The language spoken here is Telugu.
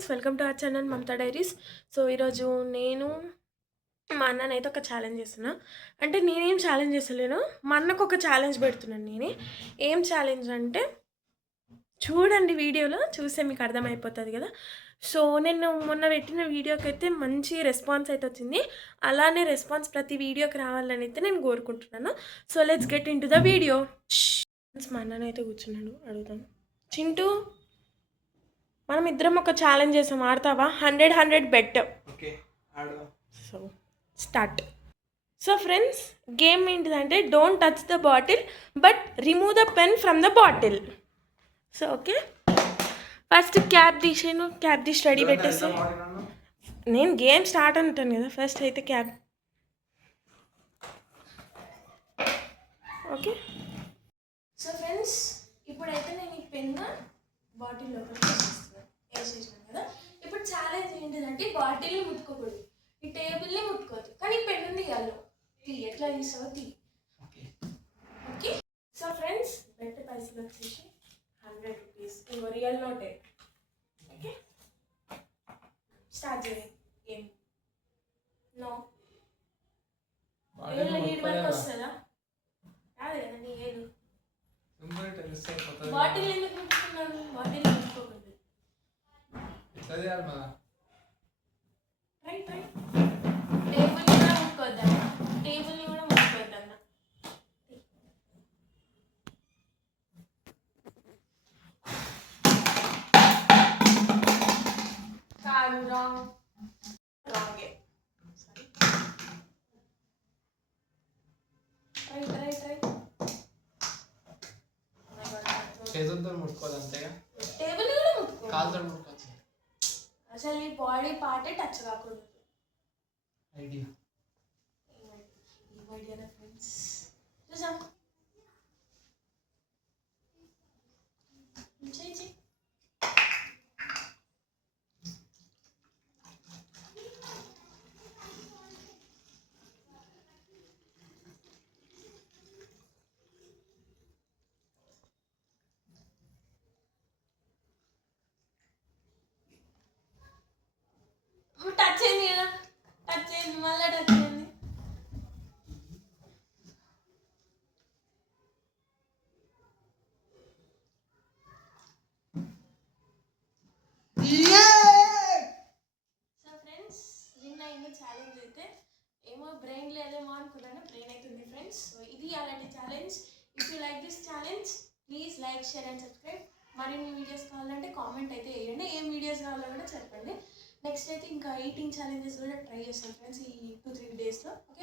Friends, welcome to our channel Mamata diaries. So ఈరోజు నేను మా అన్ననైతే ఒక ఛాలెంజ్ చేస్తున్నా. అంటే నేనేం ఛాలెంజ్ చేస్తలేను, మా అన్నకు ఒక ఛాలెంజ్ పెడుతున్నాను. నేనే ఏం ఛాలెంజ్ అంటే చూడండి, వీడియోలో చూస్తే మీకు అర్థమైపోతుంది కదా. సో నేను మొన్న పెట్టిన వీడియోకి అయితే మంచి రెస్పాన్స్ అయితే వచ్చింది. అలానే రెస్పాన్స్ ప్రతి వీడియోకి రావాలని అయితే నేను కోరుకుంటున్నాను. So let's get in to the video. మా అన్ననైతే కూర్చున్నాడు, అడుగుతాను. చింటూ, మనం ఇద్దరం ఒక ఛాలెంజ్ చేసాం, ఆడతావా? 100 బెట్. ఓకే, ఆడదాం. So start. So friends, game ఏంటిదంటే don't touch the bottle but remove the pen from the bottle. So okay, first cap తీసాను, క్యాప్ తీసి రెడీ పెట్టేసి నేను గేమ్ స్టార్ట్ అంటాను కదా. ఫస్ట్ అయితే క్యాప్. ఓకే, సో ఫ్రెండ్స్ ఇప్పుడైతే నేను ఈ పెన్ బాటిల్లో వేసేసినాను కదా. ఇప్పుడు ఛాలెంజ్ ఏంటిదంటే బాటిల్ని ముట్టుకోకూడదు, ఈ టేబుల్ని ముట్టుకోవద్దు, కానీ పెన్ను తీయాలి. ఎట్లా తీసావో తీ. ఓకే, సో ఫ్రెండ్స్ బెట్ పైసలు వచ్చేసి 100 రూపీస్. ఇంకో రియల్ నోటే. ఓకే, స్టార్ట్ చేయండి గేమ్. నో ఏళ్ళ గీడి వరకు వస్తుందా? కాదు కదా, నీ ఏళ్ళు. బాటిల్ ఎందుకు ముట్టుకున్నాను? బాటిల్ ముట్టుకోకూడదు. Right right. టేబుల్ని కూడా ముట్టుకోవద్దన్న, టేబుల్ని కూడా ముట్టుకోవద్దన్న. కాదు, రాంగ్. రాంగే. Right right right. చేతులతో ముట్టుకోదు, అంతేగా. టేబుల్ని కూడా ముట్టుకో, కాలుతో ముట్టుకోవచ్చు. అసలు నీ బాడీ పార్టే టచ్ కాకూడదు. ఐడియా ఫ్రెండ్స్ చూసాం. టచ్ అయింది కదా, టచ్ అయింది, మళ్ళీ టచ్ అయింది. సో ఫ్రెండ్స్, విన్ అయింది ఛాలెంజ్ అయితే. ఏమో బ్రెయిన్ లేదేమో అనుకున్నాను, బ్రెయిన్ అవుతుంది ఫ్రెండ్స్. సో ఇది అలాంటి challenge. If you like this challenge please like, share and subscribe. మరిన్ని వీడియోస్ కావాలంటే కామెంట్ అయితే వేయండి, ఏం వీడియోస్ కావాలో కూడా చెప్పండి. నెక్స్ట్ అయితే ఇంకా ఈటింగ్ ఛాలెంజెస్ కూడా ట్రై చేస్తాను ఫ్రెండ్స్ ఈ 2-3 డేస్లో. ఓకే.